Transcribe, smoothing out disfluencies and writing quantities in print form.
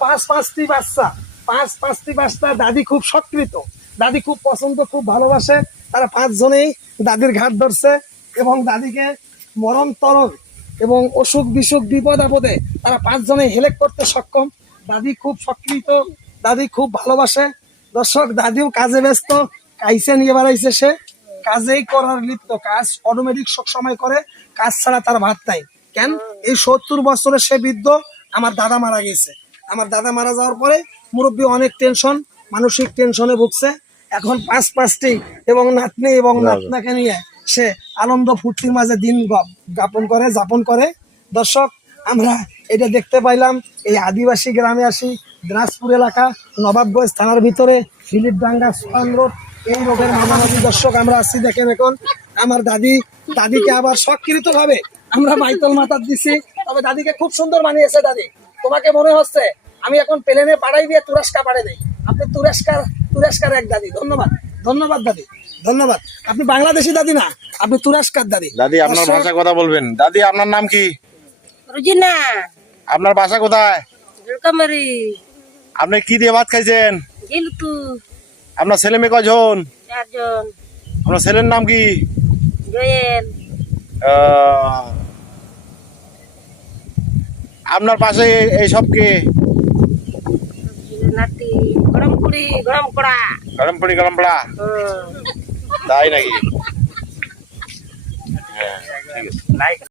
পাঁচটি বাচ্চা, পাঁচটি বাচ্চা। দাদি খুব সক্রিয়, দাদি খুব পছন্দ, খুব ভালোবাসে। তারা 5 জনেই দাদির ঘাট ধরছে এবং দাদিকে মরণ তরণ এবং অসুখ বিসুখ বিপদ আপদে তারা 5 জনে হেল্প করতে সক্ষম। দাদি খুব সক্রিয়, দাদি খুব ভালোবাসে। দর্শক, দাদিও কাজে ব্যস্ত, কাইসে নিয়ে বেড়াইছে সে, কাজেই করার লিপ্ত, কাজ অটোমেটিক সব সময় করে, কাজ ছাড়া তার ভাত নাই। কেন? এই 70 বছরের সে বৃদ্ধ। আমার দাদা মারা গেছে, আমার দাদা মারা যাওয়ার পরে মুরব্বী অনেক টেনশন, মানসিক টেনশনে ভুগছে। এখন পাঁচটি এবং নাতনি এবং নাতনাকে নিয়ে সে আনন্দ ফুর্তির মাঝে দিন যাপন করে। দর্শক, আমরা এটা দেখতে পাইলাম এই আদিবাসী গ্রামে আসি, দিনাজপুর এলাকা, নবাবগঞ্জ থানার ভিতরে, ফিলিপডাঙ্গা সুপান রোড, এই রোডের মাঝামাঝি। দর্শক, আমরা আসছি, দেখেন এখন আমার দাদিকে আবার সক্রিয় ভাবে আমরা মাইতল মাতার দিছি। তবে দাদিকে খুব সুন্দর মানিয়েছে। দাদি, তোমাকে মনে হচ্ছে আমি এখন প্লেনে পাঠাই দিয়ে তুরস্কা পাঠিয়ে দেই। আপনি তুরস্কার এক দাদি। ধন্যবাদ, ধন্যবাদ দাদি, ধন্যবাদ। আপনি বাংলাদেশি দাদি না, আপনি তুরস্কার দাদি। দাদি, আপনার ভাষা কথা বলবেন। দাদি, আপনার নাম কি? রুজিনা। আপনার বাসা কোথায়? জলকামারি। আপনি কি দিয়ে ভাত খাইছেন? জিলতু। আপনার ছেলে মেয়ে কয়জন? 4 জন। আপনার ছেলের নাম কি? জয়েল। আপনার পাশে এইসব কে? নাতি। গরম পুরি, গরম কড়া। গরম পড়া। তাই নাকি? হ্যাঁ, ঠিক আছে।